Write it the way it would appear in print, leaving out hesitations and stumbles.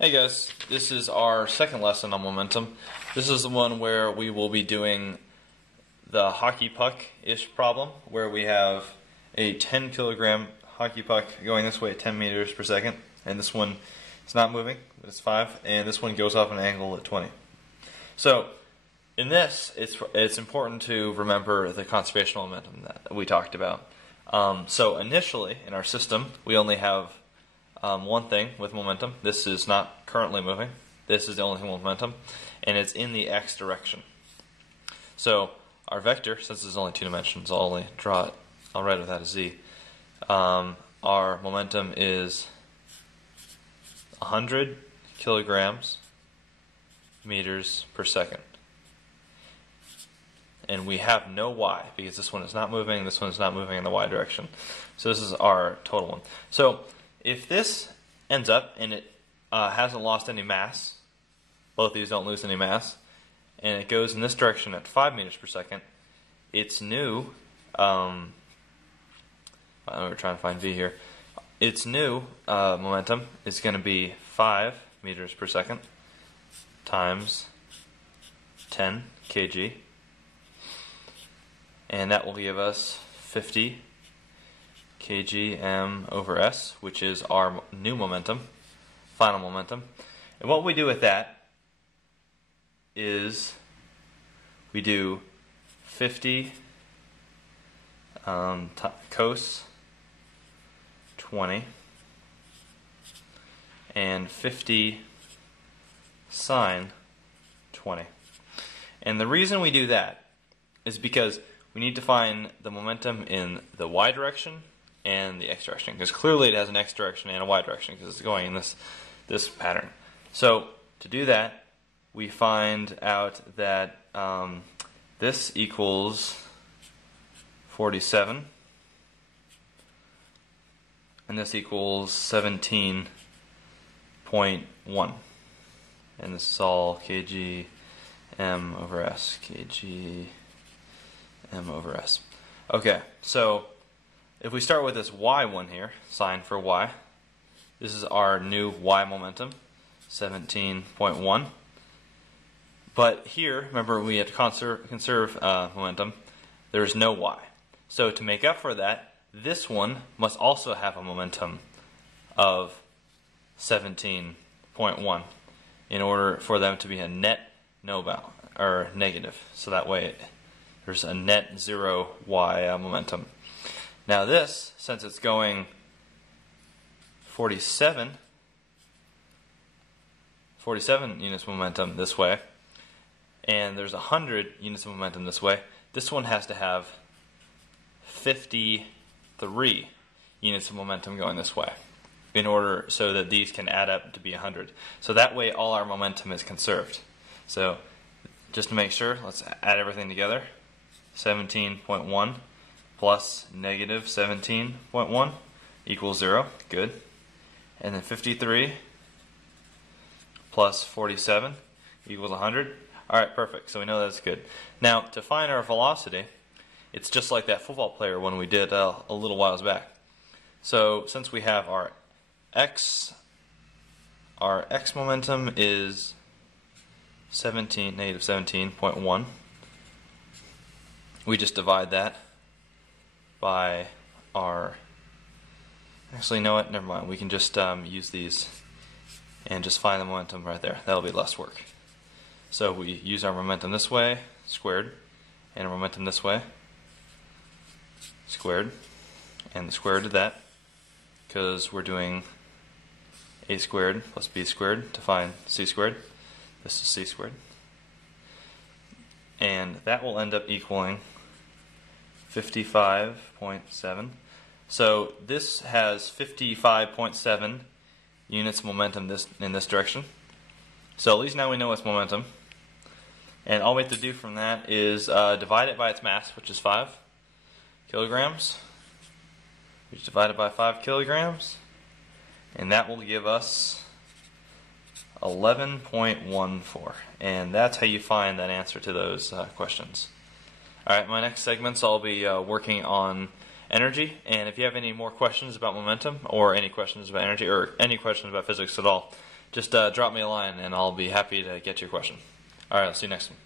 Hey guys, this is our second lesson on momentum. This is the one where we will be doing the hockey puck-ish problem, where we have a 10 kilogram hockey puck going this way at 10 meters per second, and this one is not moving, but it's 5, and this one goes off an angle at 20. So, in this, it's important to remember the conservation momentum that we talked about. So initially, in our system, we only have one thing with momentum. This is not currently moving. This is the only thing with momentum, and it's in the x direction. So our vector, since it's only two dimensions, I'll write it without a z. Our momentum is 100 kilograms meters per second. And we have no y, because this one is not moving, this one is not moving in the y direction. So this is our total one. So if this ends up and it hasn't lost any mass, both of these don't lose any mass, and it goes in this direction at 5 meters per second, its new, we're trying to find v here, its new momentum is going to be 5 meters per second times 10 kg, and that will give us 50 kgm over s, which is our new momentum, final momentum. And what we do with that is we do 50 cos 20 and 50 sine 20. And the reason we do that is because we need to find the momentum in the y direction and the x direction, because clearly it has an x direction and a y direction because it's going in this pattern. So to do that, we find out that this equals 47, and this equals 17.1, and this is all kg m over s, kg m over s. Okay, so if we start with this y one here, sign for y, this is our new y momentum, 17.1. But here, remember we had to conserve momentum, there's no y. So to make up for that, this one must also have a momentum of 17.1 in order for them to be a net or negative. So that way there's a net 0 y momentum. Now this, since it's going 47 units of momentum this way, and there's 100 units of momentum this way, this one has to have 53 units of momentum going this way in order so that these can add up to be 100. So that way all our momentum is conserved. So just to make sure, let's add everything together. 17.1 plus negative 17.1 equals 0. Good. And then 53 plus 47 equals 100. Alright, perfect. So we know that's good. Now, to find our velocity, it's just like that football player one we did a little whiles back. So since we have our x momentum is negative 17.1, we just divide that by our, actually, you know what, never mind, we can just use these and just find the momentum right there. That'll be less work. So we use our momentum this way, squared, and our momentum this way, squared, and the square root of that, because we're doing a squared plus b squared to find c squared. This is c squared. And that will end up equaling 55.7. So this has 55.7 units of momentum in this direction. So at least now we know its momentum. And all we have to do from that is divide it by its mass, which is 5 kilograms. We just divide it by 5 kilograms. And that will give us 11.14. And that's how you find that answer to those questions. Alright, my next segments I'll be working on energy, and if you have any more questions about momentum, or any questions about energy, or any questions about physics at all, just drop me a line and I'll be happy to get your question. All right, I'll see you next one.